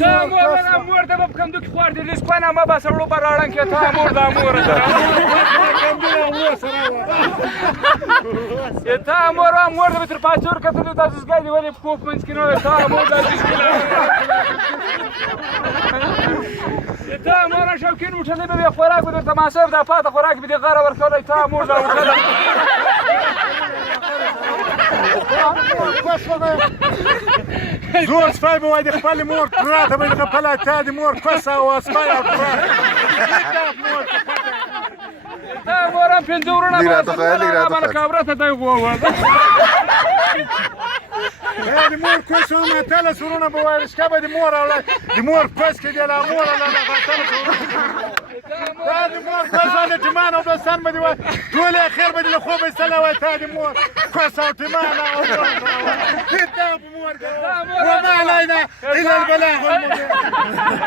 تا مور ته به په کندو کې خوار دي لسپانه مه بسه وړو به راړن کې تا مور دا مور تا مور ته به تر پاچور کتلې دا زیږی دي ولې په کوف منځ کې نه وی تا مور دا تا مور شوکین وټلې به خوراک به درته ماسف دا پاته خوراک به دې غاړه ورکولی تا مور دا وټله زور سپی به وای د خپلې مور پراته به یې خپله تا د مور کوسه او سپی او پراته تا مور هم پنځه ورونه به کابره ته ووه د مور کوسه هم اتلس ورونه به وایل شکه به د مور د مور کوس کې دی له مور دا د مور کوسه د ټمان او دستان به دې وایي ټول اخر به دې له خوبه ایستلی وایي تا د مور کوسه او ټمان او تا په مور وما علينا إلا البلاغ المبين